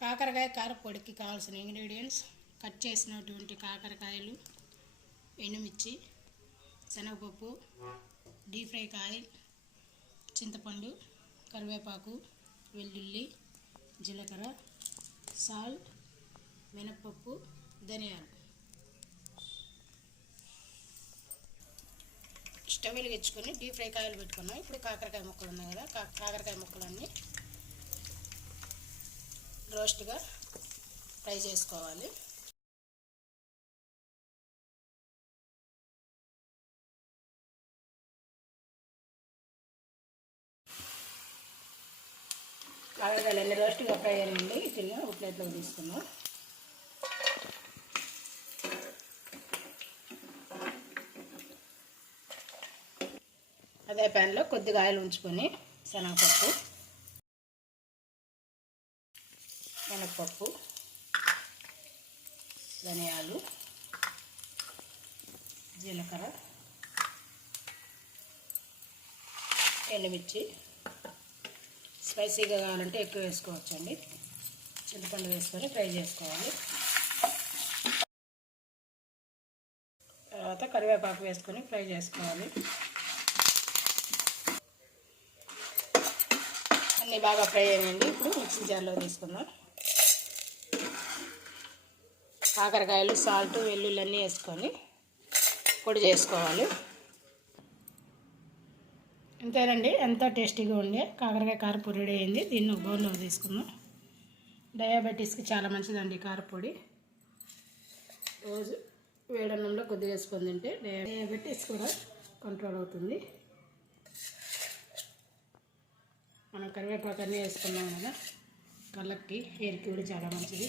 కాకరకాయ కారపొడికి కావాల్సిన ingredients: cut చేసినటువంటి కాకరకాయలు, ఎండుమిర్చి, శనగపప్పు, డీప్ ఫ్రై ఆయిల్, చింతపండు, కరివేపాకు, వెల్లుల్లి, జీలకర్ర, సాల్ట్, మినప్పప్పు, ధనియాలు. స్టవ్ వెలిగించుకొని డీప్ ఫ్రై ఆయిల్ పెట్టుకున్నాం. ఇప్పుడు కాకరకాయ ముక్కలు ఉన్నాయి కదా, కాకరకాయ ముక్కలన్నీ రోస్ట్గా ఫ్రై చేసుకోవాలి. కాకరకాయలు రోస్ట్గా ఫ్రై అయ్యండి. ఇట్లా ఒక ప్లేట్లోకి తీసుకున్నాం. అదే ప్యాన్లో కొద్దిగా ఆయిల్ ఉంచుకొని శనగపప్పు, ధనియాలు, జీలకర్ర, ఎండుమిర్చి, స్పైసీగా కావాలంటే ఎక్కువ వేసుకోవచ్చండి. చింతపండు వేసుకొని ఫ్రై చేసుకోవాలి. తర్వాత కరివేపాకు వేసుకొని ఫ్రై చేసుకోవాలి. అన్నీ బాగా ఫ్రై అయ్యండి. ఇప్పుడు మిక్సీ జార్లో తీసుకుందాం. కాకరకాయలు, సాల్ట్, వెల్లుల్లి అన్నీ వేసుకొని పొడి చేసుకోవాలి. అంతేనండి, ఎంతో టేస్టీగా ఉండే కాకరకాయ కారపొడి రెడీ అయింది. దీన్ని ఒక బౌల్లో తీసుకుందాం. డయాబెటీస్కి చాలా మంచిదండి కారపొడి. రోజు వేడన్నంలో కొద్దిగా వేసుకొని తింటే డయాబెటీస్ కూడా కంట్రోల్ అవుతుంది. మనం కరివేపాకు అన్నీ వేసుకున్నాం కదా, కళ్ళకి, హెయిర్కి కూడా చాలా మంచిది.